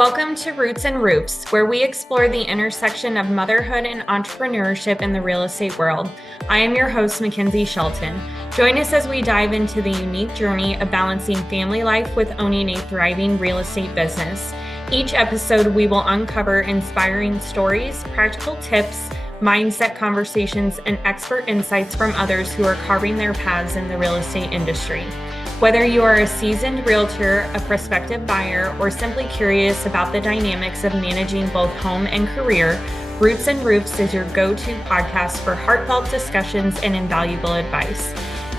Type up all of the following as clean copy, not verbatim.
Welcome to Roots and Roofs, where we explore the intersection of motherhood and entrepreneurship in the real estate world. I am your host, Mackenzie Shelton. Join us as we dive into the unique journey of balancing family life with owning a thriving real estate business. Each episode, we will uncover inspiring stories, practical tips, mindset conversations, and expert insights from others who are carving their paths in the real estate industry. Whether you are a seasoned realtor, a prospective buyer, or simply curious about the dynamics of managing both home and career, Roots and Roofs is your go-to podcast for heartfelt discussions and invaluable advice.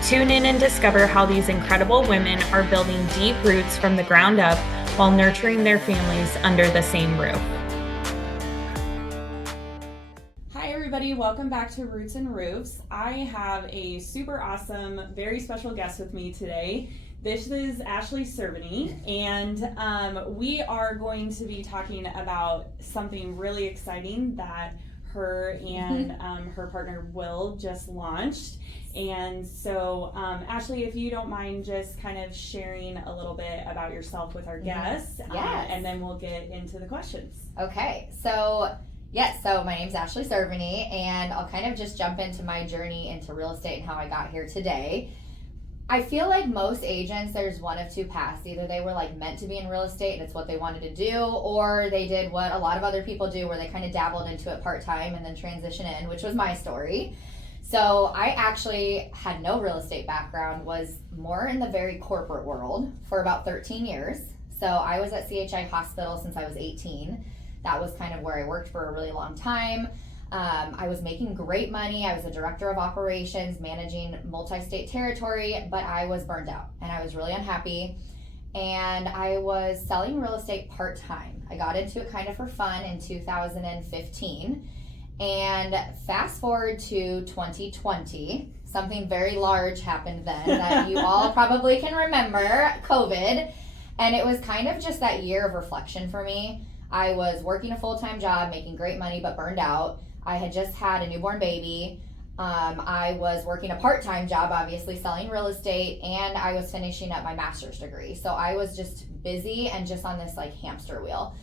Tune in and discover how these incredible women are building deep roots from the ground up while nurturing their families under the same roof. Hi everybody, welcome back to Roots and Roofs. I have a super awesome, very special guest with me today. This is Ashley Cerveny, and we are going to be talking about something really exciting that her and her partner Will just launched. And so, Ashley, if you don't mind just kind of sharing a little bit about yourself with our guests, and then we'll get into the questions. Okay, so my name's Ashley Cerveny, and I'll kind of just jump into my journey into real estate and how I got here today. I feel like most agents, there's one of two paths. Either they were like meant to be in real estate and it's what they wanted to do, or they did what a lot of other people do where they kind of dabbled into it part-time and then transition in, which was my story. So I actually had no real estate background, was more in the very corporate world for about 13 years. So I was at CHI Hospital since I was 18. That was kind of where I worked for a really long time. I was making great money. I was a director of operations, managing multi-state territory, but I was burned out and I was really unhappy. And I was selling real estate part-time. I got into it kind of for fun in 2015. And fast forward to 2020, something very large happened then that you all probably can remember, COVID. And it was kind of just that year of reflection for me. I was working a full-time job, making great money, but burned out. I had just had a newborn baby. I was working a part-time job, obviously selling real estate, and I was finishing up my master's degree. So I was just busy and just on this like hamster wheel.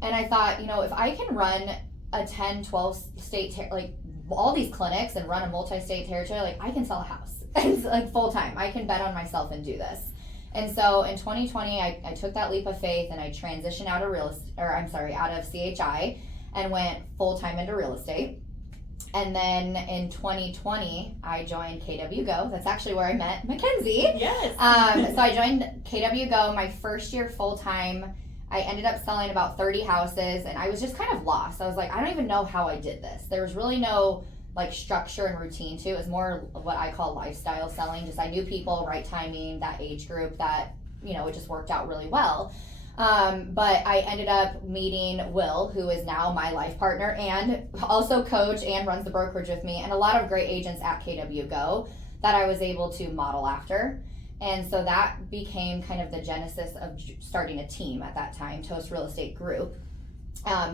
And I thought, if I can run a 10, 12 state, all these clinics and run a multi-state territory, like I can sell a house. It's like full-time. I can bet on myself and do this. And so in 2020, I took that leap of faith and I transitioned out of CHI and went full-time into real estate. And then in 2020, I joined KW Go. That's actually where I met Mackenzie. Yes. So I joined KW Go my first year full-time. I ended up selling about 30 houses and I was just kind of lost. I was like, I don't even know how I did this. There was really no like structure and routine to it. It was more what I call lifestyle selling. Just I knew people, right timing, that age group that, it just worked out really well. But I ended up meeting Will, who is now my life partner and also coach and runs the brokerage with me, and a lot of great agents at KW Go that I was able to model after. And so that became kind of the genesis of starting a team at that time, Toast Real Estate Group,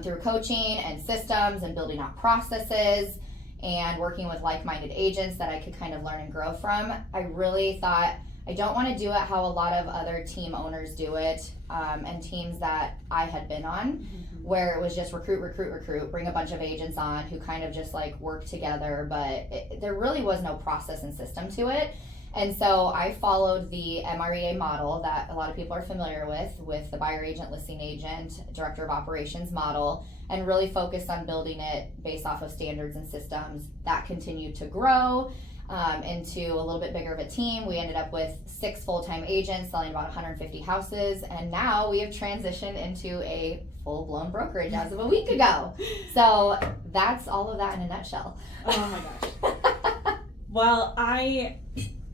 through coaching and systems and building out processes and working with like-minded agents that I could kind of learn and grow from. I really thought, I don't want to do it how a lot of other team owners do it, and teams that I had been on, where it was just recruit, bring a bunch of agents on who kind of just like work together, but there really was no process and system to it. And so I followed the MREA model that a lot of people are familiar with the buyer agent, listing agent, director of operations model, and really focused on building it based off of standards and systems. That continued to grow into a little bit bigger of a team. We ended up with 6 full-time agents selling about 150 houses, and now we have transitioned into a full-blown brokerage as of a week ago. So that's all of that in a nutshell. Oh my gosh. Well,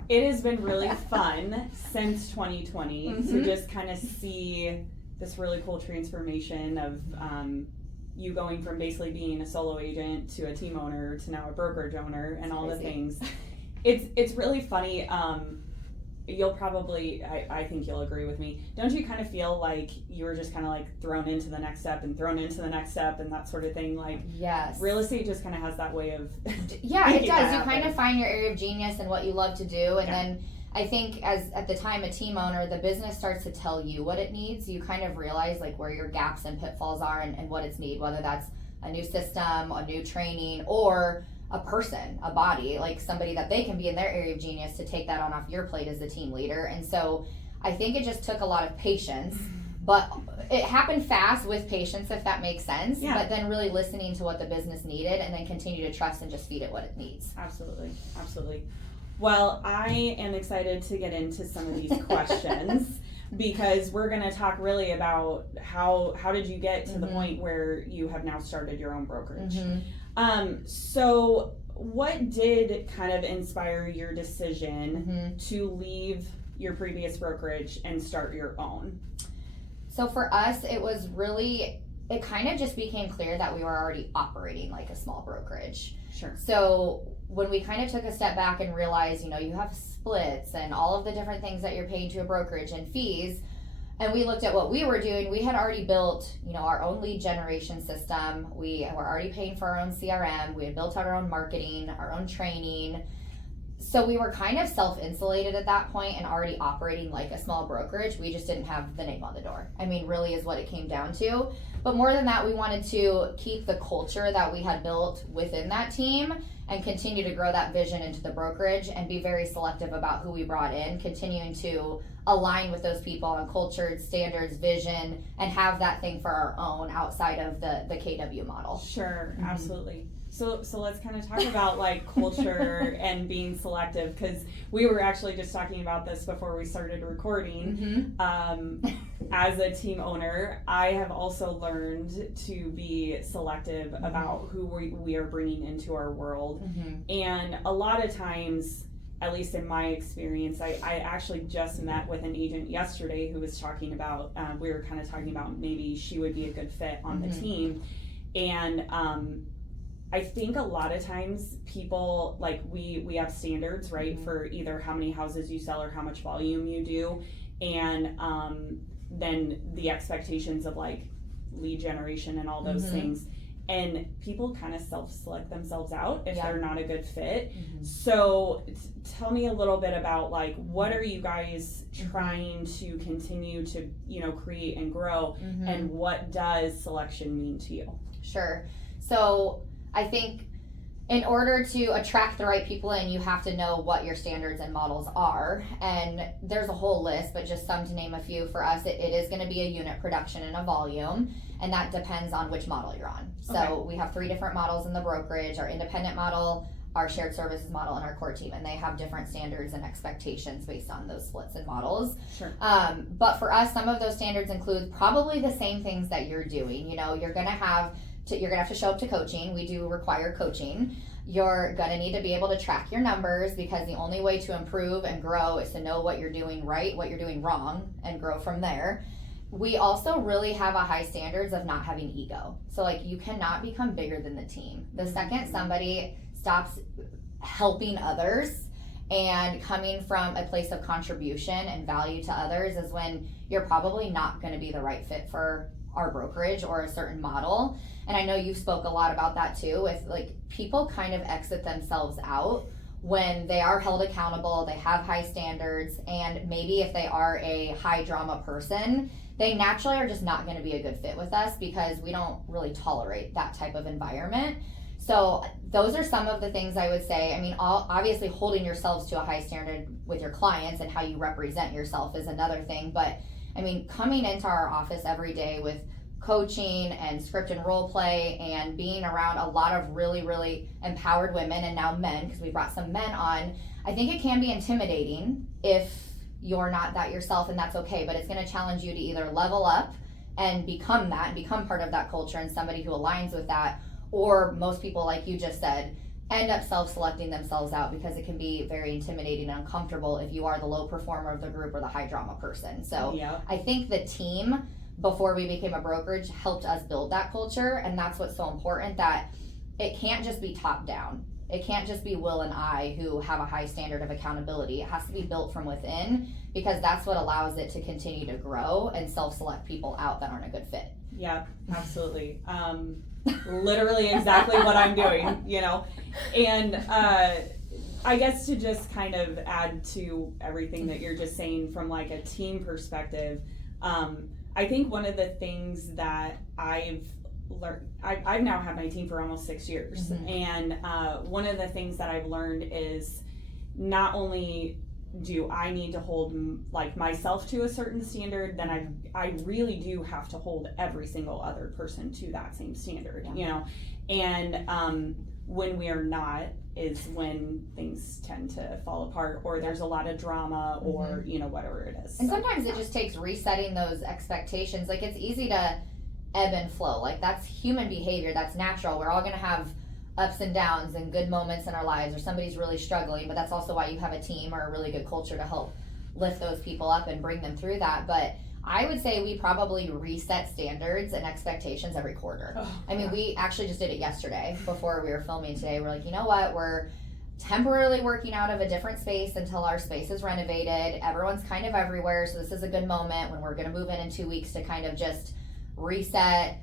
it has been really fun since 2020 to just kind of see this really cool transformation of you going from basically being a solo agent to a team owner to now a brokerage owner and all the things. It's really funny. You'll probably, I think you'll agree with me. Don't you kind of feel like you were just kind of like thrown into the next step and thrown into the next step and that sort of thing? Like, yes, real estate just kind of has that way of yeah, it does. You kind of find your area of genius and what you love to do, and then I think as at the time a team owner, the business starts to tell you what it needs. You kind of realize like where your gaps and pitfalls are and what it's need, whether that's a new system, a new training, or a person, a body, like somebody that they can be in their area of genius to take that on off your plate as the team leader. And so I think it just took a lot of patience, but it happened fast with patience, if that makes sense. Yeah. But then really listening to what the business needed and then continue to trust and just feed it what it needs. Absolutely. Absolutely. Well, I am excited to get into some of these questions because we're going to talk really about how did you get to the point where you have now started your own brokerage. So what did kind of inspire your decision to leave your previous brokerage and start your own? So for us, it kind of just became clear that we were already operating like a small brokerage. Sure. So when we kind of took a step back and realized, you have splits and all of the different things that you're paying to a brokerage and fees, and we looked at what we were doing, we had already built, our own lead generation system. We were already paying for our own CRM. We had built out our own marketing, our own training. So we were kind of self-insulated at that point and already operating like a small brokerage. We just didn't have the name on the door. I mean, really is what it came down to. But more than that, we wanted to keep the culture that we had built within that team and continue to grow that vision into the brokerage and be very selective about who we brought in, continuing to align with those people on culture, standards, vision, and have that thing for our own outside of the KW model. Sure, absolutely. So let's kind of talk about like culture and being selective, because we were actually just talking about this before we started recording. As a team owner, I have also learned to be selective about who we are bringing into our world. And a lot of times, at least in my experience, I actually just met with an agent yesterday who was talking about, we were kind of talking about maybe she would be a good fit on the team. And I think a lot of times people, like we have standards, right, for either how many houses you sell or how much volume you do. And then the expectations of like lead generation and all those things. And people kind of self-select themselves out if they're not a good fit. So tell me a little bit about like, what are you guys trying to continue to, create and grow, and what does selection mean to you? Sure. So I think in order to attract the right people in, you have to know what your standards and models are. And there's a whole list, but just some to name a few. For us, it is going to be a unit production and a volume, and that depends on which model you're on. So we have 3 different models in the brokerage: our independent model, our shared services model, and our core team, and they have different standards and expectations based on those splits and models. Sure. But for us, some of those standards include probably the same things that you're doing. You're going to have to show up to coaching. We do require coaching. You're going to need to be able to track your numbers, because the only way to improve and grow is to know what you're doing right, what you're doing wrong, and grow from there. We also really have a high standards of not having ego. So like, you cannot become bigger than the team. The second somebody stops helping others and coming from a place of contribution and value to others is when you're probably not going to be the right fit for our brokerage or a certain model. And I know you spoke a lot about that too, with like, people kind of exit themselves out when they are held accountable, they have high standards, and maybe if they are a high drama person, they naturally are just not going to be a good fit with us, because we don't really tolerate that type of environment. So those are some of the things I would say. I mean, obviously holding yourselves to a high standard with your clients and how you represent yourself is another thing. But I mean, coming into our office every day with coaching and script and role play and being around a lot of really, really empowered women, and now men, because we brought some men on, I think it can be intimidating if you're not that yourself, and that's okay. But it's going to challenge you to either level up and become that and become part of that culture and somebody who aligns with that, or most people, like you just said, end up self-selecting themselves out, because it can be very intimidating and uncomfortable if you are the low performer of the group or the high drama person. So I think the team, before we became a brokerage, helped us build that culture. And that's what's so important, that it can't just be top down. It can't just be Will and I who have a high standard of accountability. It has to be built from within, because that's what allows it to continue to grow and self-select people out that aren't a good fit. Yeah, absolutely. Literally exactly what I'm doing, And I guess to just kind of add to everything that you're just saying from like a team perspective, I think one of the things that I've learned, I've now had my team for almost 6 years, and one of the things that I've learned is not only do I need to hold like myself to a certain standard, then I really do have to hold every single other person to that same standard, you know, and when we are not is when things tend to fall apart, or there's a lot of drama, or you know, whatever it is. And sometimes it just takes resetting those expectations. Like, it's easy to ebb and flow. Like, that's human behavior. That's natural. We're all going to have ups and downs and good moments in our lives, or somebody's really struggling, but that's also why you have a team or a really good culture to help lift those people up and bring them through that. But I would say we probably reset standards and expectations every quarter. I mean, we actually just did it yesterday before we were filming today. We're like, you know what, we're temporarily working out of a different space until our space is renovated. Everyone's kind of everywhere, so this is a good moment when we're going to move in 2 weeks to kind of just reset,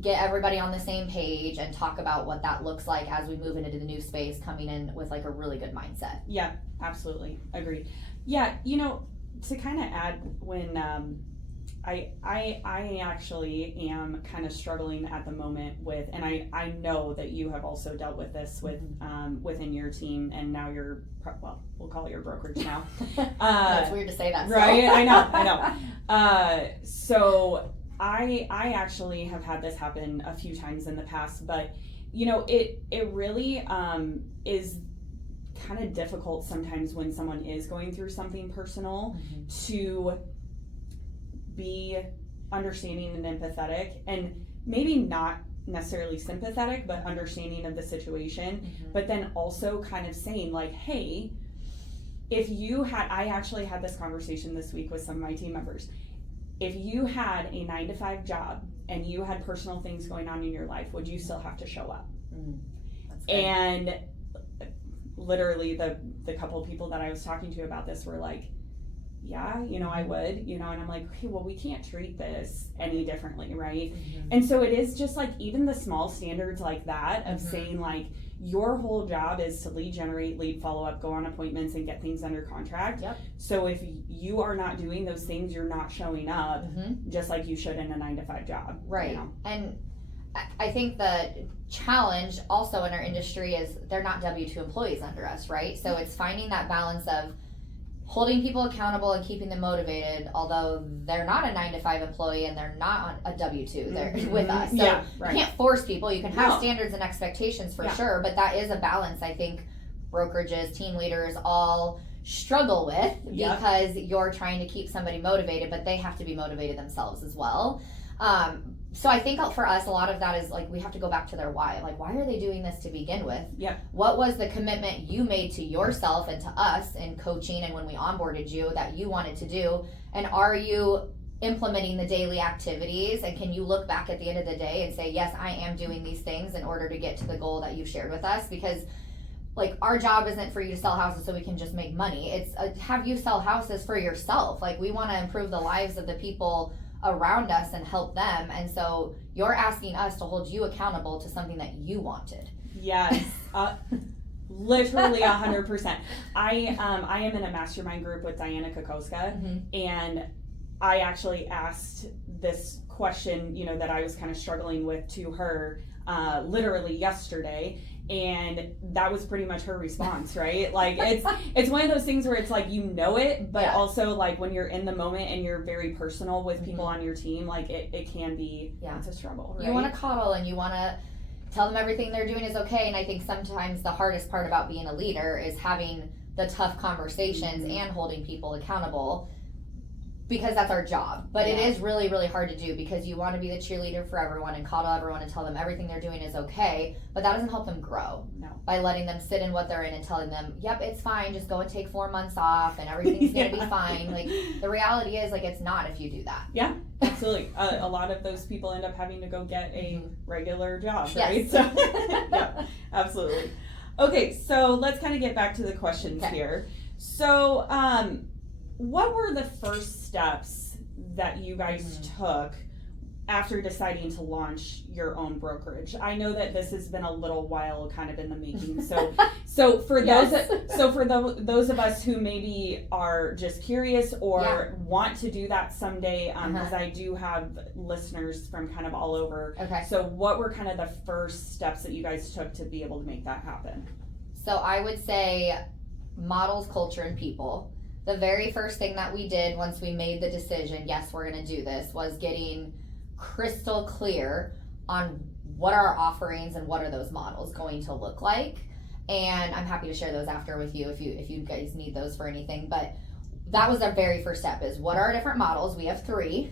get everybody on the same page, and talk about what that looks like as we move into the new space, coming in with like a really good mindset. Yeah, absolutely. Agreed. Yeah, you know, to kind of add, when I actually am kind of struggling at the moment with, and I know that you have also dealt with this with within your team, and now you're, well, we'll call it your brokerage now. It's weird to say that. Right, I know. So I actually have had this happen a few times in the past, but you know, it really is kind of difficult sometimes when someone is going through something personal to be understanding and empathetic, and maybe not necessarily sympathetic, but understanding of the situation, but then also kind of saying like, hey, if you had, I actually had this conversation this week with some of my team members. If you had a 9-to-5 job and you had personal things going on in your life, would you still have to show up? And literally the couple of people that I was talking to about this were like, yeah, you know, I would, you know, and I'm like, okay, well, we can't treat this any differently, right? And so it is just like, even the small standards like that of saying like, your whole job is to lead generate, lead follow up, go on appointments, and get things under contract. So if you are not doing those things, you're not showing up just like you should in a 9-to-5 job. Right. You know? And I think the challenge also in our industry is they're not W-2 employees under us, right? So it's finding that balance of holding people accountable and keeping them motivated, although they're not a 9-to-5 employee and they're not on a W-2. They're with us. So you can't force people. You can have standards and expectations for sure, but that is a balance I think brokerages, team leaders all struggle with, because you're trying to keep somebody motivated, but they have to be motivated themselves as well. So I think for us, a lot of that is like, we have to go back to their why. Like, why are they doing this to begin with? What was the commitment you made to yourself and to us in coaching and when we onboarded you that you wanted to do? And are you implementing the daily activities? And can you look back at the end of the day and say, yes, I am doing these things in order to get to the goal that you've shared with us? Because like, our job isn't for you to sell houses so we can just make money. It's have you sell houses for yourself. Like, we want to improve the lives of the people around us and help them, and so you're asking us to hold you accountable to something that you wanted. Yes, literally 100%. I am in a mastermind group with Diana Kokoska, and I actually asked this question, you know, that I was kind of struggling with to her literally yesterday, and that was pretty much her response, right? Like, it's one of those things where it's like, you know it, but also like when you're in the moment and you're very personal with people on your team, like it can be, it's a struggle, right? You want to coddle and you want to tell them everything they're doing is okay, and I think sometimes the hardest part about being a leader is having the tough conversations and holding people accountable, because that's our job. But it is really, really hard to do, because you want to be the cheerleader for everyone and coddle everyone and tell them everything they're doing is okay, but that doesn't help them grow. By letting them sit in what they're in and telling them, yep, it's fine, just go and take 4 months off and everything's gonna be fine. Like, the reality is, like, it's not if you do that. Yeah, absolutely. A lot of those people end up having to go get a regular job, right? So, yeah, absolutely. Okay, so let's kind of get back to the questions here. So, what were the first steps that you guys took after deciding to launch your own brokerage? I know that this has been a little while kind of in the making. So for those of us who maybe are just curious or want to do that someday, because I do have listeners from kind of all over. Okay. So what were kind of the first steps that you guys took to be able to make that happen? So I would say models, culture, and people. The very first thing that we did once we made the decision, yes, we're going to do this, was getting crystal clear on what are our offerings and what are those models going to look like. And I'm happy to share those after with you if you guys need those for anything. But that was our very first step, is what are our different models? We have 3,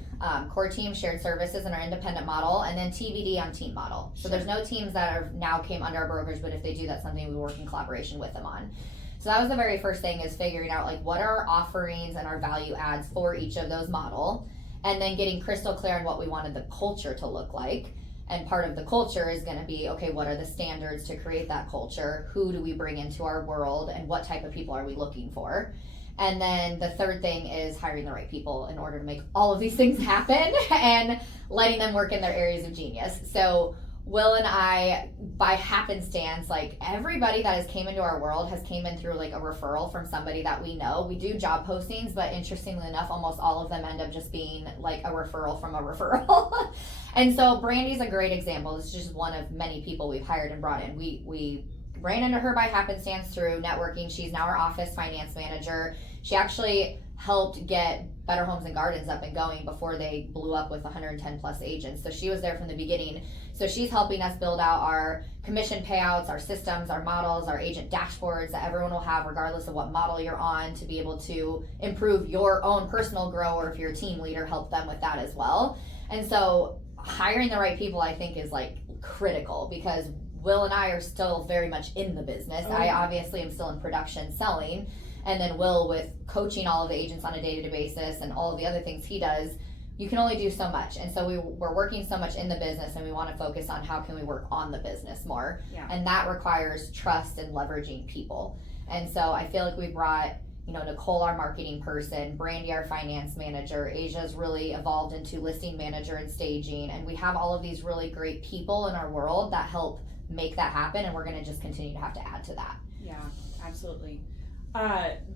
core team, shared services, and our independent model, and then TBD on team model. So there's no teams that are now came under our brokerage, but if they do, that's something we work in collaboration with them on. So that was the very first thing, is figuring out like what are our offerings and our value adds for each of those model, and then getting crystal clear on what we wanted the culture to look like. And part of the culture is going to be, okay, what are the standards to create that culture? Who do we bring into our world, and what type of people are we looking for? And then the third thing is hiring the right people in order to make all of these things happen and letting them work in their areas of genius. So Will and I, by happenstance, like everybody that has came into our world has came in through like a referral from somebody that we know. We do job postings, but interestingly enough, almost all of them end up just being like a referral from a referral. And so Brandy's a great example. It's just one of many people we've hired and brought in. We ran into her by happenstance through networking. She's now our office finance manager. She actually helped get Better Homes and Gardens up and going before they blew up with 110 plus agents. So she was there from the beginning. So she's helping us build out our commission payouts, our systems, our models, our agent dashboards that everyone will have regardless of what model you're on, to be able to improve your own personal growth, or if you're a team leader, help them with that as well. And so hiring the right people, I think, is like critical, because Will and I are still very much in the business. I obviously am still in production selling, and then Will with coaching all of the agents on a day-to-day basis and all of the other things he does. You can only do so much. And so we're working so much in the business, and we want to focus on how can we work on the business more. Yeah. And that requires trust and leveraging people. And so I feel like we brought, Nicole, our marketing person, Brandy, our finance manager, Asia's really evolved into listing manager and staging. And we have all of these really great people in our world that help make that happen. And we're going to just continue to have to add to that. Yeah, absolutely.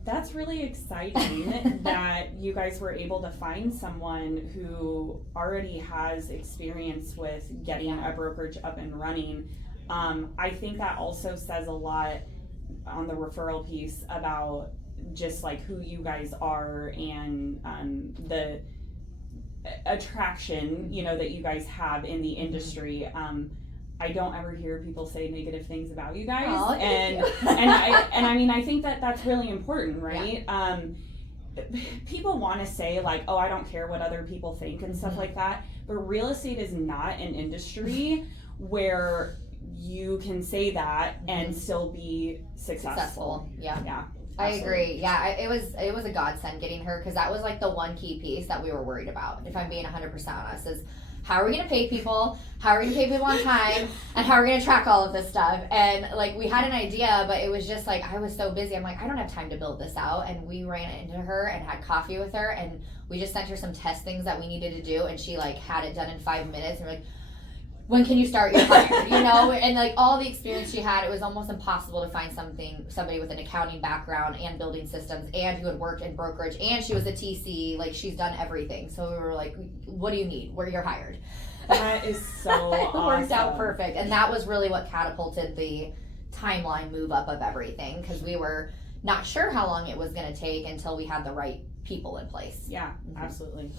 That's really exciting that you guys were able to find someone who already has experience with getting a brokerage up and running. I think that also says a lot on the referral piece about just like who you guys are, and the attraction, that you guys have in the industry. I don't ever hear people say negative things about you guys. Oh, and you. I mean, I think that that's really important, right? Yeah. People want to say like, oh, I don't care what other people think and stuff like that. But real estate is not an industry where you can say that and still be successful. Yeah. Yeah. I agree. Yeah, it was a godsend getting her, because that was like the one key piece that we were worried about, if I'm being 100% honest, is how are we going to pay people, how are we going to pay people on time, and how are we going to track all of this stuff. And like we had an idea, but it was just like I was so busy. I'm like, I don't have time to build this out. And we ran into her and had coffee with her, and we just sent her some test things that we needed to do, and she like had it done in 5 minutes. And we're like, when can you start your hire? And like all the experience she had, it was almost impossible to find somebody with an accounting background and building systems, and who had worked in brokerage, and she was a TC, like she's done everything. So we were like, what do you need? You're hired. That is so It awesome. worked out perfect. And that was really what catapulted the timeline move up of everything, because we were not sure how long it was going to take until we had the right people in place. Yeah, absolutely.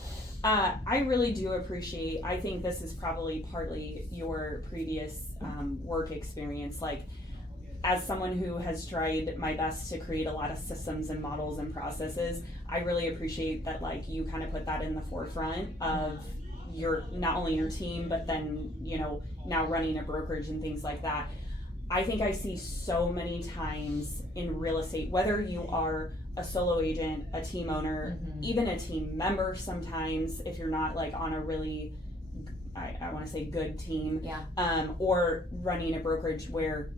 I really do appreciate, I think this is probably partly your previous work experience. Like, as someone who has tried my best to create a lot of systems and models and processes, I really appreciate that like you kind of put that in the forefront of your, not only your team, but then, now running a brokerage and things like that. I think I see so many times in real estate, whether you are a solo agent, a team owner, even a team member sometimes, if you're not like on a really, I want to say good team, or running a brokerage, where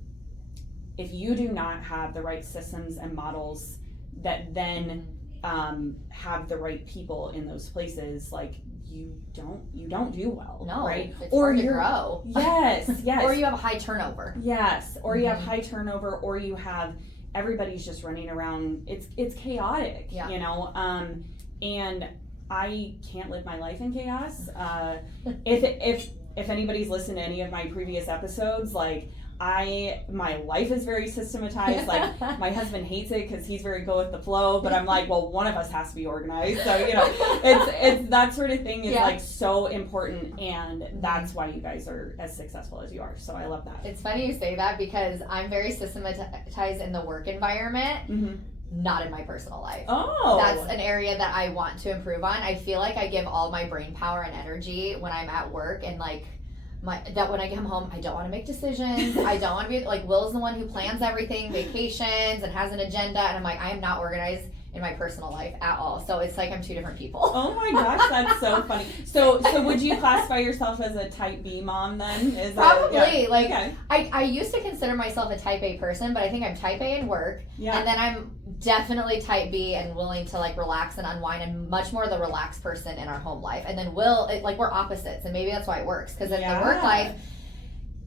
if you do not have the right systems and models that then have the right people in those places, like you don't do well. No, right? It's Or hard to you're grow. Yes, yes. Or you have a high turnover. Yes, or you have high turnover, or you have everybody's just running around. It's chaotic, you know. And I can't live my life in chaos. If anybody's listened to any of my previous episodes, like my life is very systematized. Like my husband hates it because he's very go with the flow, but I'm like, well, one of us has to be organized. So, you know, it's that sort of thing is like so important, and that's why you guys are as successful as you are. So I love that. It's funny you say that because I'm very systematized in the work environment. Not in my personal life. Oh. That's an area that I want to improve on. I feel like I give all my brain power and energy when I'm at work, and like that when I come home, I don't want to make decisions. I don't want to be like, Will's the one who plans everything, vacations, and has an agenda, and I'm like, I am not organized in my personal life at all. So it's like I'm two different people. Oh my gosh, that's so funny. So would you classify yourself as a type B mom then? Probably. I used to consider myself a type A person, but I think I'm type A in work. Yeah. And then I'm definitely type B and willing to like relax and unwind, and much more the relaxed person in our home life. And then Will, we're opposites, and maybe that's why it works. Because in the work life,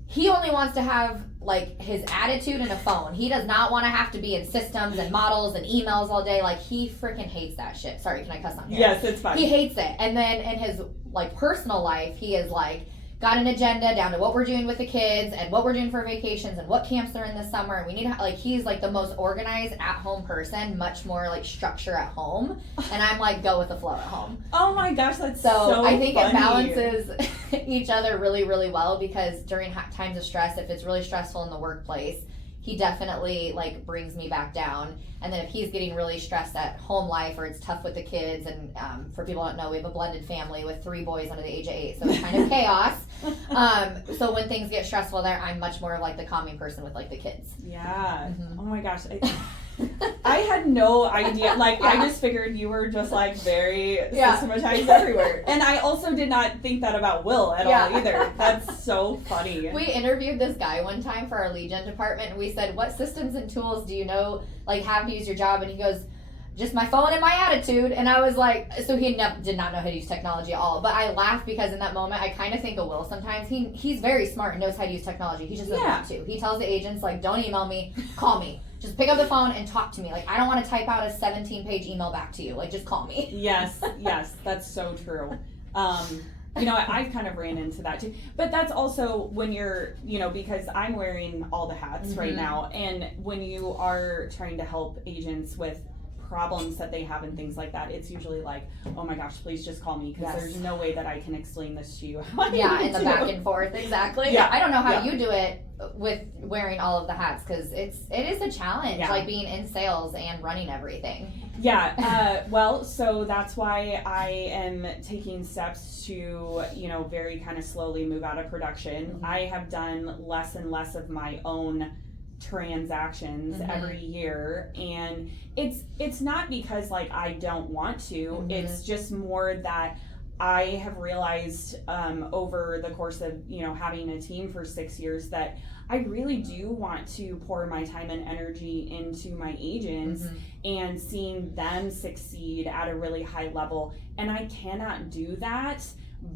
he only wants to have like his attitude in a phone. He does not want to have to be in systems and models and emails all day. Like he freaking hates that shit. Sorry, can I cuss on here? Yes, it's fine. He hates it. And then in his like personal life, he is like got an agenda down to what we're doing with the kids and what we're doing for vacations and what camps they're in this summer. And we need to, he's like the most organized at-home person, much more like structure at home. And I'm like, go with the flow at home. Oh my gosh, that's so I think funny. it balances each other really, really well, because during times of stress, if it's really stressful in the workplace, he definitely like brings me back down. And then if he's getting really stressed at home life, or it's tough with the kids, and for people who don't know, we have a blended family with 3 boys under the age of 8, so it's kind of chaos. So when things get stressful there, I'm much more of like the calming person with like the kids. Yeah. Oh my gosh. I had no idea. Like, I just figured you were just like very systematized everywhere. And I also did not think that about Will at all either. That's so funny. We interviewed this guy one time for our lead gen department, and we said, what systems and tools do you know, like, have to use your job? And he goes, just my phone and my attitude. And I was like, so he did not know how to use technology at all. But I laughed because in that moment, I kind of think of Will sometimes. He's very smart and knows how to use technology. He just doesn't want to. He tells the agents, like, don't email me, call me. Just pick up the phone and talk to me. Like, I don't want to type out a 17-page email back to you. Like, just call me. Yes, that's so true. You know, I've kind of ran into that too. But that's also when you're, you know, because I'm wearing all the hats right now. And when you are trying to help agents with problems that they have and things like that, it's usually like, oh my gosh, please just call me, because there's no way that I can explain this to you. In the back and forth, exactly. I don't know how you do it with wearing all of the hats, because it is a challenge, like being in sales and running everything. Well, so that's why I am taking steps to, you know, very kind of slowly move out of production. I have done less and less of my own transactions every year, and it's not because like I don't want to, it's just more that I have realized over the course of, you know, having a team for 6 years that I really do want to pour my time and energy into my agents and seeing them succeed at a really high level, and I cannot do that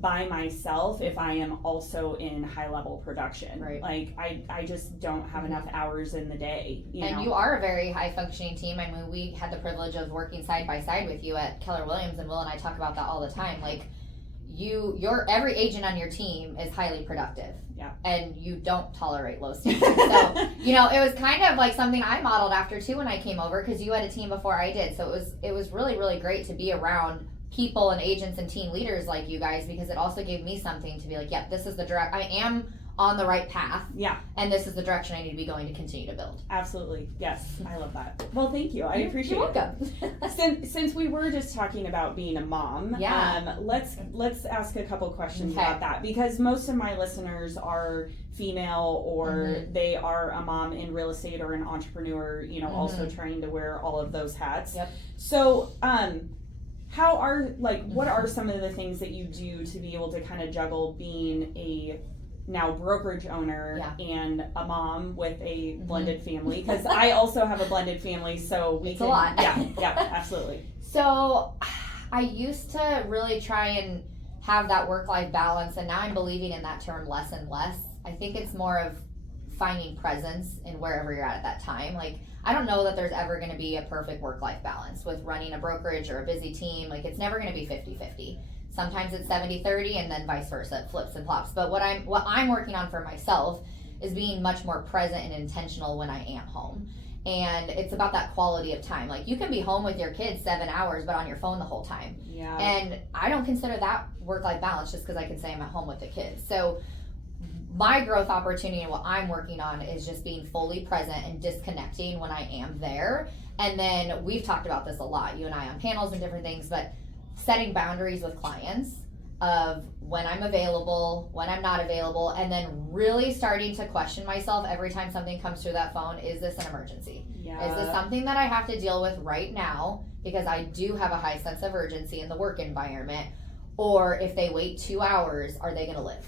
by myself if I am also in high level production. Right. Like I just don't have enough hours in the day. You know? You are a very high functioning team. I mean, we had the privilege of working side by side with you at Keller Williams, and Will and I talk about that all the time. Like every agent on your team is highly productive. Yeah. And you don't tolerate low standards. So, you know, it was kind of like something I modeled after too when I came over, because you had a team before I did. So it was really, really great to be around people and agents and team leaders like you guys, because it also gave me something to be like, this is the I am on the right path. Yeah. And this is the direction I need to be going to continue to build. Absolutely. Yes. I love that. Well, thank you. I appreciate it. You're welcome. Since we were just talking about being a mom, let's ask a couple questions about that, because most of my listeners are female, or they are a mom in real estate or an entrepreneur, you know, also trying to wear all of those hats. Yep. So, what are some of the things that you do to be able to kind of juggle being a now brokerage owner and a mom with a blended family, because I also have a blended family, so it's a lot. Yeah, absolutely. So I used to really try and have that work-life balance, and now I'm believing in that term less and less. I think it's more of finding presence in wherever you're at that time. Like, I don't know that there's ever going to be a perfect work-life balance with running a brokerage or a busy team. Like, it's never going to be 50-50. Sometimes it's 70-30, and then vice versa, it flips and flops. But what I'm working on for myself is being much more present and intentional when I am home. And it's about that quality of time. Like, you can be home with your kids 7 hours, but on your phone the whole time. Yeah. And I don't consider that work-life balance just because I can say I'm at home with the kids. So my growth opportunity and what I'm working on is just being fully present and disconnecting when I am there. And then we've talked about this a lot, you and I, on panels and different things, but setting boundaries with clients of when I'm available, when I'm not available, and then really starting to question myself every time something comes through that phone. Is this an emergency? Yeah. Is this something that I have to deal with right now because I do have a high sense of urgency in the work environment? Or if they wait 2 hours, are they going to live?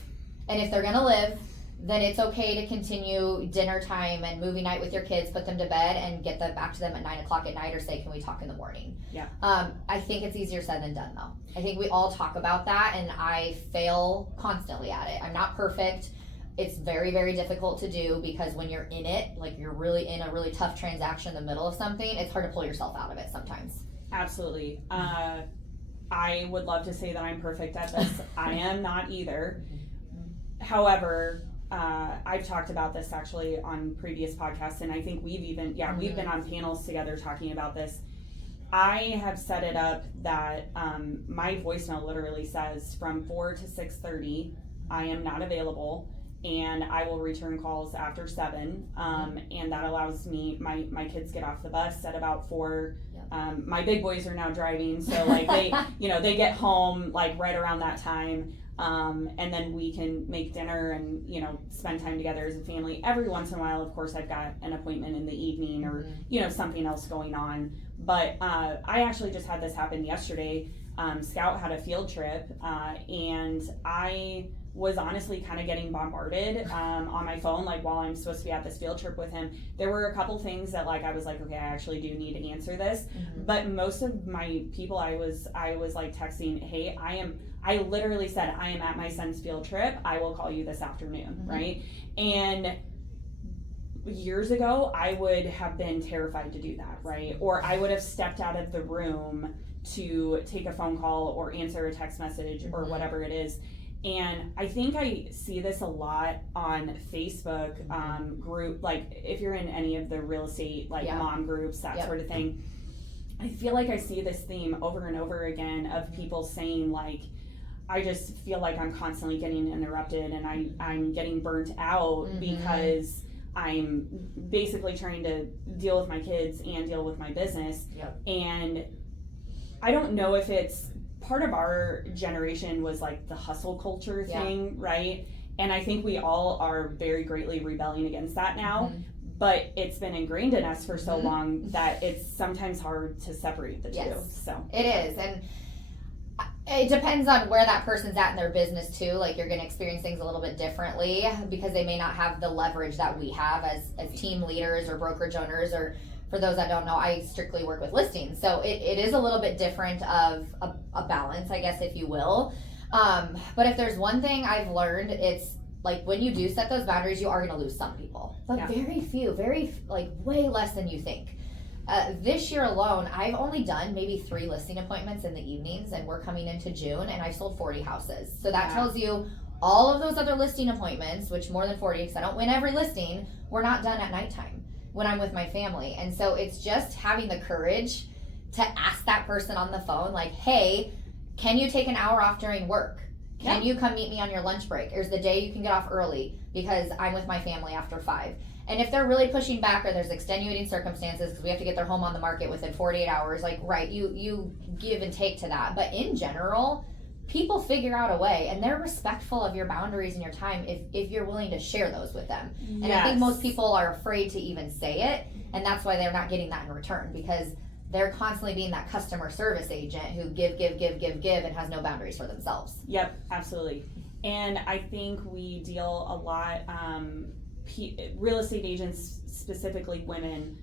And if they're going to live, then it's okay to continue dinner time and movie night with your kids, put them to bed, and get them back to them at 9 o'clock at night, or say, can we talk in the morning? Yeah. I think it's easier said than done, though. I think we all talk about that, and I fail constantly at it. I'm not perfect. It's very, very difficult to do because when you're in it, like you're really in a really tough transaction in the middle of something, it's hard to pull yourself out of it sometimes. Absolutely. I would love to say that I'm perfect at this. I am not either. However, I've talked about this actually on previous podcasts, and I think we've been on panels together talking about this. I have set it up that my voicemail literally says from 4 to 6:30, I am not available, and I will return calls after 7. And that allows me, my kids get off the bus at about 4. My big boys are now driving, so like they, they get home like right around that time. And then we can make dinner and, spend time together as a family. Every once in a while, of course, I've got an appointment in the evening or, something else going on. But I actually just had this happen yesterday. Scout had a field trip, and I was honestly kind of getting bombarded on my phone, like while I'm supposed to be at this field trip with him. There were a couple things that like I was like, okay, I actually do need to answer this. But most of my people, I was like texting, hey, I literally said, I am at my son's field trip. I will call you this afternoon, right? And years ago, I would have been terrified to do that, right? Or I would have stepped out of the room to take a phone call or answer a text message or whatever it is. And I think I see this a lot on Facebook group, like if you're in any of the real estate, like mom groups, that sort of thing. I feel like I see this theme over and over again of people saying like, I just feel like I'm constantly getting interrupted and I'm getting burnt out because I'm basically trying to deal with my kids and deal with my business. And I don't know if it's part of our generation was like the hustle culture thing, right? And I think we all are very greatly rebelling against that now. But it's been ingrained in us for so long that it's sometimes hard to separate the two. So it is. And it depends on where that person's at in their business too. Like you're going to experience things a little bit differently because they may not have the leverage that we have as team leaders or brokerage owners. Or for those that don't know, I strictly work with listings. So it is a little bit different of a balance, I guess, if you will. But if there's one thing I've learned, it's like when you do set those boundaries, you are going to lose some people. But very few, like way less than you think. This year alone, I've only done maybe 3 listing appointments in the evenings, and we're coming into June, and I've sold 40 houses. So that tells you all of those other listing appointments, which more than 40, because I don't win every listing, were not done at nighttime when I'm with my family. And so it's just having the courage to ask that person on the phone, like, hey, can you take an hour off during work? Can you come meet me on your lunch break? Here's the day you can get off early because I'm with my family after 5. And if they're really pushing back or there's extenuating circumstances because we have to get their home on the market within 48 hours, like, right, you give and take to that. But in general, people figure out a way, and they're respectful of your boundaries and your time if you're willing to share those with them. And I think most people are afraid to even say it, and that's why they're not getting that in return, because they're constantly being that customer service agent who give and has no boundaries for themselves. Yep, absolutely. And I think we deal a lot, real estate agents, specifically women,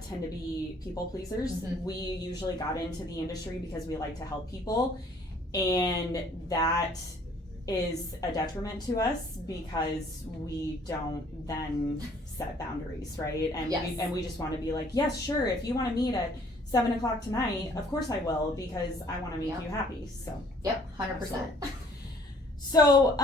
tend to be people pleasers. Mm-hmm. We usually got into the industry because we like to help people, and that is a detriment to us because we don't then set boundaries, right? And Yes. we just want to be like, yes, sure, if you want to meet at 7:00 tonight, of course I will, because I want to make you happy. So Yep, 100%. So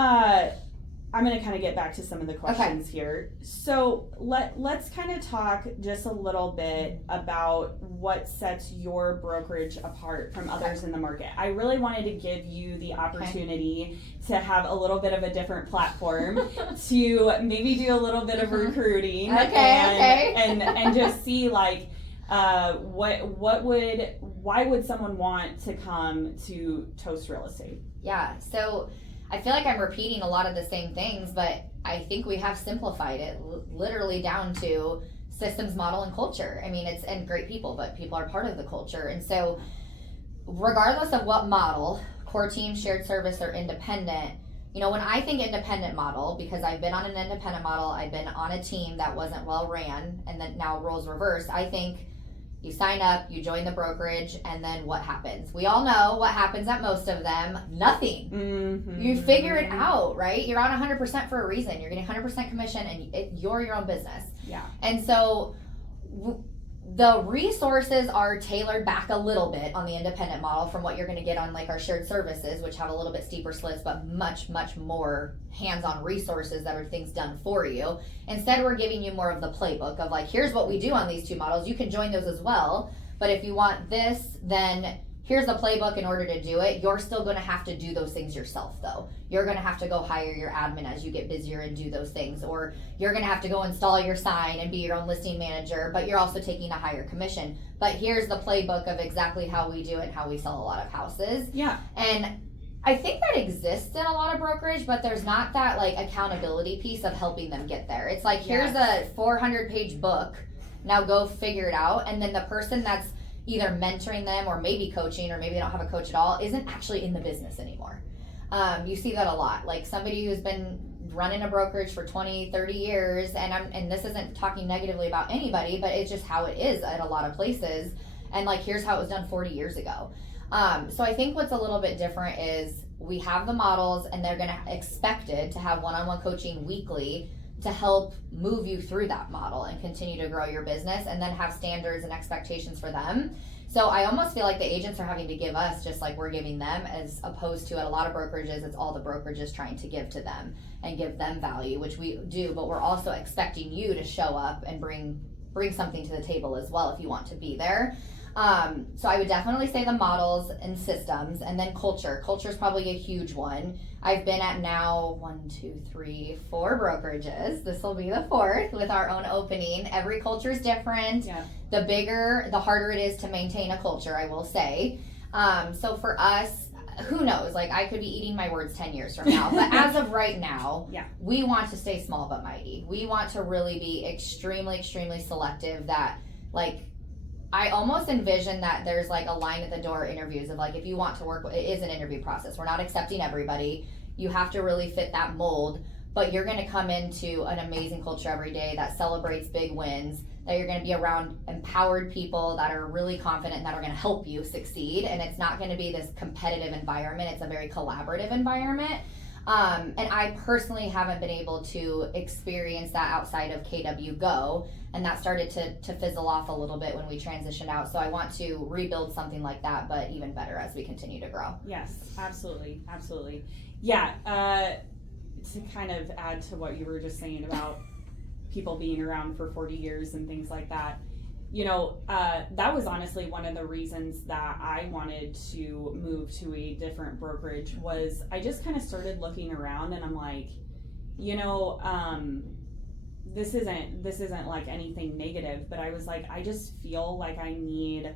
I'm going to kind of get back to some of the questions here. So let's kind of talk just a little bit about what sets your brokerage apart from others in the market. I really wanted to give you the opportunity to have a little bit of a different platform to maybe do a little bit of recruiting and just see like why would someone want to come to Toast Real Estate? Yeah, so I feel like I'm repeating a lot of the same things, but I think we have simplified it literally down to systems, model, and culture. I mean, and great people, but people are part of the culture. And so regardless of what model, core team, shared service, or independent, when I think independent model, because I've been on an independent model, I've been on a team that wasn't well ran, and then now roles reversed, I think you sign up, you join the brokerage, and then what happens? We all know what happens at most of them. Nothing. Mm-hmm. You figure it out, right? You're on 100% for a reason. You're getting 100% commission, and you're your own business. Yeah. And so the resources are tailored back a little bit on the independent model from what you're going to get on like our shared services, which have a little bit steeper slits, but much, much more hands-on resources that are things done for you. Instead, we're giving you more of the playbook of like, here's what we do on these two models. You can join those as well. But if you want this, then here's the playbook in order to do it. You're still going to have to do those things yourself, though. You're going to have to go hire your admin as you get busier and do those things. Or you're going to have to go install your sign and be your own listing manager, but you're also taking a higher commission. But here's the playbook of exactly how we do it and how we sell a lot of houses. Yeah. And I think that exists in a lot of brokerage, but there's not that like accountability piece of helping them get there. It's like, here's a 400-page book. Now go figure it out. And then the person that's either mentoring them or maybe coaching, or maybe they don't have a coach at all, isn't actually in the business anymore. You see that a lot. Like somebody who's been running a brokerage for 20, 30 years, and this isn't talking negatively about anybody, but it's just how it is at a lot of places. And like, here's how it was done 40 years ago. So I think what's a little bit different is we have the models, and they're going to expected to have one-on-one coaching weekly to help move you through that model and continue to grow your business, and then have standards and expectations for them. So I almost feel like the agents are having to give us just like we're giving them, as opposed to at a lot of brokerages, it's all the brokerages trying to give to them and give them value, which we do, but we're also expecting you to show up and bring something to the table as well if you want to be there. So I would definitely say the models and systems, and then culture. Culture is probably a huge one. I've been at now 4 brokerages. This will be the 4th with our own opening. Every culture is different. Yeah. The bigger, the harder it is to maintain a culture, I will say. So for us, who knows? Like, I could be eating my words 10 years from now. But as of right now, we want to stay small but mighty. We want to really be extremely, extremely selective that, like, I almost envision that there's like a line at the door interviews of like, if you want to work, it is an interview process. We're not accepting everybody. You have to really fit that mold, but you're going to come into an amazing culture every day that celebrates big wins, that you're going to be around empowered people that are really confident and that are going to help you succeed. And it's not going to be this competitive environment. It's a very collaborative environment. And I personally haven't been able to experience that outside of KW Go, and that started to fizzle off a little bit when we transitioned out. So I want to rebuild something like that, but even better as we continue to grow. Yes, absolutely, absolutely. Yeah, to kind of add to what you were just saying about people being around for 40 years and things like that, that was honestly one of the reasons that I wanted to move to a different brokerage. Was I just kind of started looking around, and I'm like, this isn't like anything negative, but I was like, I just feel like I need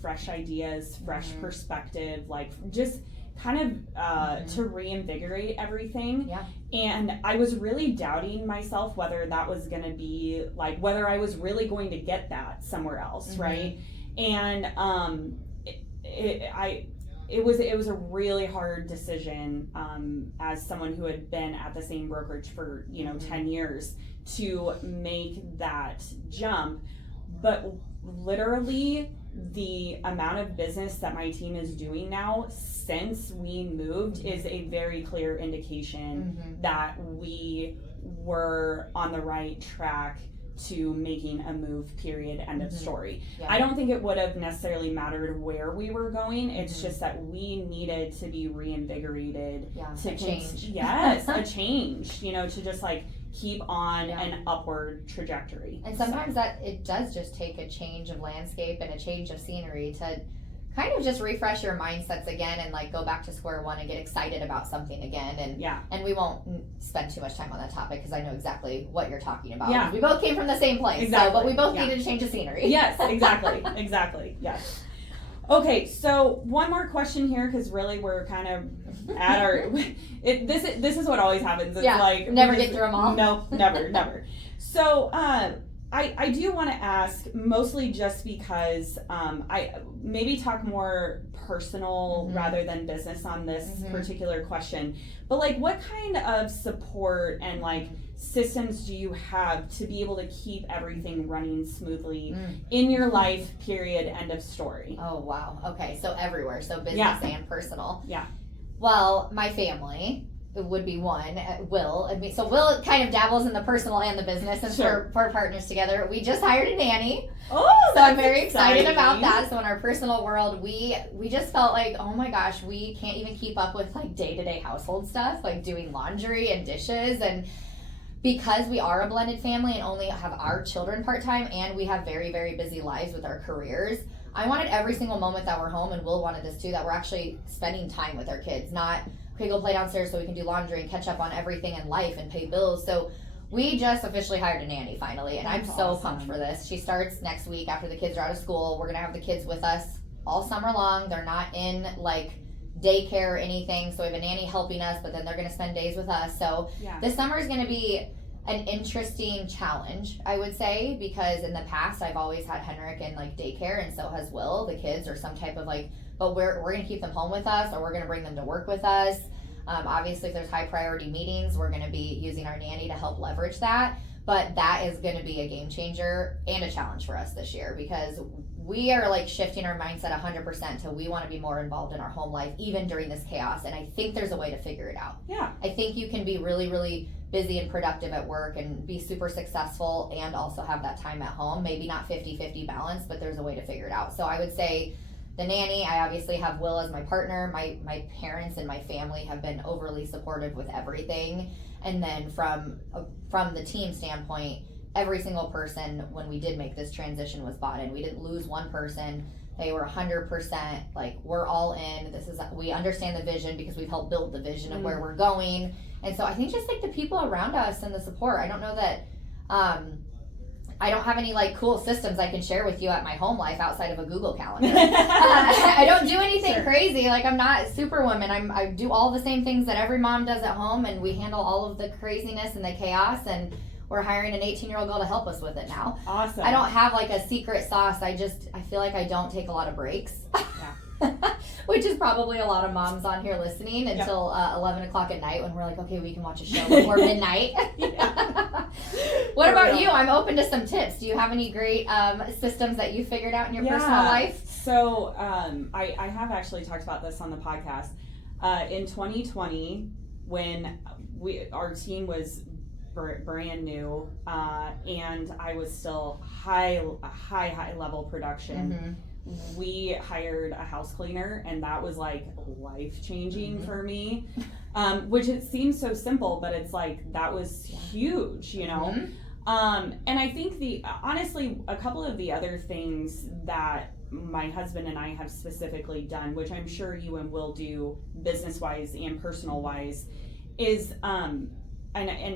fresh ideas, fresh perspective, like just kind of to reinvigorate everything. Yeah. And I was really doubting myself whether that was going to be like, whether I was really going to get that somewhere else, right? And it was a really hard decision as someone who had been at the same brokerage for 10 years to make that jump. But literally the amount of business that my team is doing now since we moved is a very clear indication that we were on the right track to making a move, period, end of story. Yeah. I don't think it would have necessarily mattered where we were going. It's just that we needed to be reinvigorated to change. Yes, a change, to just like keep on an upward trajectory. And sometimes that it does just take a change of landscape and a change of scenery to kind of just refresh your mindsets again and like go back to square one and get excited about something again. And we won't spend too much time on that topic because I know exactly what you're talking about. Yeah. We both came from the same place. Exactly. So, but we both needed to change of scenery. Yes, exactly. Exactly. Yes. Okay, so one more question here because really we're kind of at our this is what always happens. It's like never get through them all. No, never. So I do want to ask, mostly just because I maybe talk more personal rather than business on this particular question, but like what kind of support and like systems do you have to be able to keep everything running smoothly in your life, period, end of story? Oh, wow. Okay, so everywhere, so business and personal. Yeah. Well, my family would be one. Will. So Will kind of dabbles in the personal and the business, and we're partners together. We just hired a nanny. Oh, so I'm very excited about that. So in our personal world, we just felt like, oh my gosh, we can't even keep up with like day-to-day household stuff, like doing laundry and dishes. And because we are a blended family and only have our children part-time and we have very, very busy lives with our careers, I wanted every single moment that we're home, and Will wanted this too, that we're actually spending time with our kids, not okay, go play downstairs so we can do laundry and catch up on everything in life and pay bills. So we just officially hired a nanny finally, and I'm so pumped for this. She starts next week after the kids are out of school. We're gonna have the kids with us all summer long. They're not in like daycare or anything, so we have a nanny helping us, but then they're gonna spend days with us. So this summer is gonna be an interesting challenge, I would say, because in the past I've always had Henrik in like daycare, and so has Will, the kids, or some type of like, but we're going to keep them home with us, or we're going to bring them to work with us. Obviously, if there's high priority meetings, we're going to be using our nanny to help leverage that. But that is going to be a game changer and a challenge for us this year, because we are like shifting our mindset 100% to we want to be more involved in our home life, even during this chaos. And I think there's a way to figure it out. Yeah. I think you can be really, really busy and productive at work and be super successful and also have that time at home. Maybe not 50-50 balance, but there's a way to figure it out. So I would say the nanny, I obviously have Will as my partner. My parents and my family have been overly supportive with everything. And then from the team standpoint, every single person, when we did make this transition, was bought in. We didn't lose one person. They were 100% like, we're all in. We understand the vision because we've helped build the vision of where we're going. And so I think just like the people around us and the support. I don't know that I don't have any like cool systems I can share with you at my home life outside of a Google Calendar. I don't do anything crazy. Like, I'm not Superwoman. I do all the same things that every mom does at home, and we handle all of the craziness and the chaos, and we're hiring an 18-year-old girl to help us with it now. Awesome. I don't have like a secret sauce. I feel like I don't take a lot of breaks. Yeah. Which is probably a lot of moms on here listening until 11 o'clock at night when we're like, okay, we can watch a show before midnight. What about you? I'm open to some tips. Do you have any great systems that you figured out in your personal life? So I have actually talked about this on the podcast. In 2020, when our team was brand new and I was still high level production, we hired a house cleaner, and that was like life-changing for me, which it seems so simple, but it's like that was huge, you know. And I think honestly a couple of the other things that my husband and I have specifically done, which I'm sure you and will do business-wise and personal-wise, is and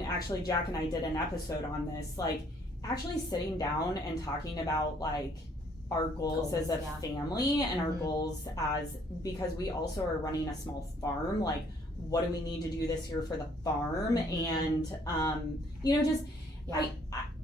actually Jack and I did an episode on this, like actually sitting down and talking about like our goals as a family and our goals because we also are running a small farm, like what do we need to do this year for the farm, and just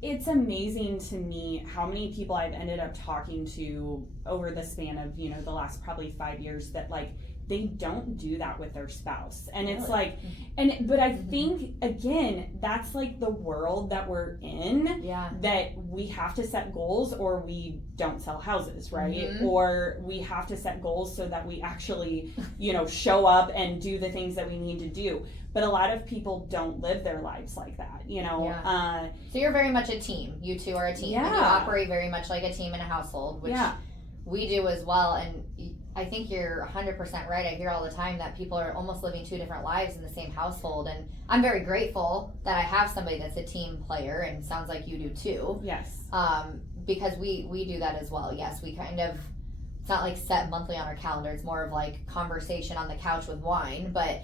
it's amazing to me how many people I've ended up talking to over the span of the last probably 5 years that like they don't do that with their spouse. And it's Really? like, but I think, again, that's like the world that we're in, Yeah. that we have to set goals or we don't sell houses, right? Or we have to set goals so that we actually, show up and do the things that we need to do. But a lot of people don't live their lives like that, Yeah. So you're very much a team. You two are a team. Yeah. And you operate very much like a team in a household, which we do as well. And I think you're 100% right. I hear all the time that people are almost living two different lives in the same household. And I'm very grateful that I have somebody that's a team player, and sounds like you do too. Yes. Because we do that as well. Yes, we kind of, it's not like set monthly on our calendar. It's more of like conversation on the couch with wine. But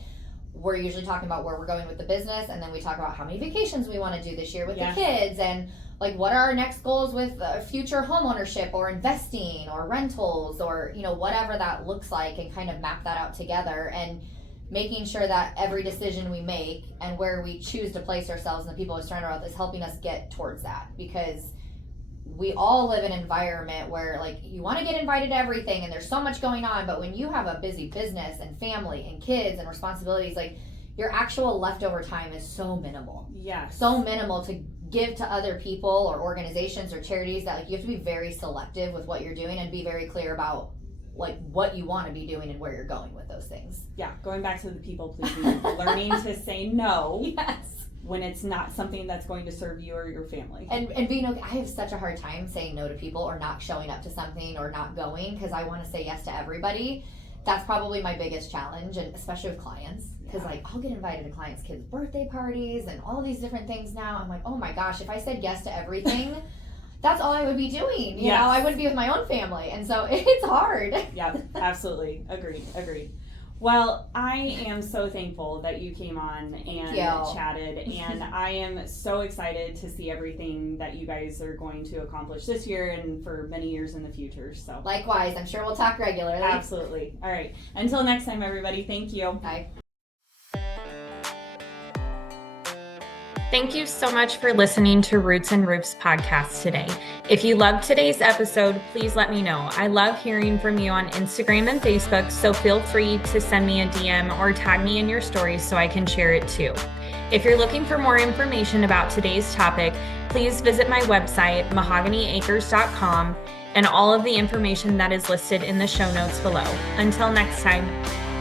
we're usually talking about where we're going with the business, and then we talk about how many vacations we want to do this year with the kids, and like what are our next goals with future home ownership or investing or rentals or whatever that looks like, and kind of map that out together, and making sure that every decision we make and where we choose to place ourselves and the people we're surrounded with is helping us get towards that. Because we all live in an environment where like you want to get invited to everything and there's so much going on, but when you have a busy business and family and kids and responsibilities, like your actual leftover time is so minimal. Yeah. So minimal to give to other people or organizations or charities, that like you have to be very selective with what you're doing and be very clear about like what you want to be doing and where you're going with those things. Yeah, going back to the people pleasing, learning to say no. Yes. When it's not something that's going to serve you or your family. And being okay. I have such a hard time saying no to people or not showing up to something or not going, because I want to say yes to everybody. That's probably my biggest challenge, and especially with clients, because like I'll get invited to clients' kids' birthday parties and all these different things now. I'm like, oh my gosh, if I said yes to everything, that's all I would be doing. You know, I wouldn't be with my own family, and so it's hard. Yeah, absolutely. Agreed. Well, I am so thankful that you came on and chatted, and I am so excited to see everything that you guys are going to accomplish this year and for many years in the future. So likewise, I'm sure we'll talk regularly. Absolutely. All right. Until next time, everybody. Thank you. Bye. Thank you so much for listening to Roots and Roofs podcast today. If you loved today's episode, please let me know. I love hearing from you on Instagram and Facebook, so feel free to send me a DM or tag me in your stories so I can share it too. If you're looking for more information about today's topic, please visit my website, mahoganyacres.com, and all of the information that is listed in the show notes below. Until next time.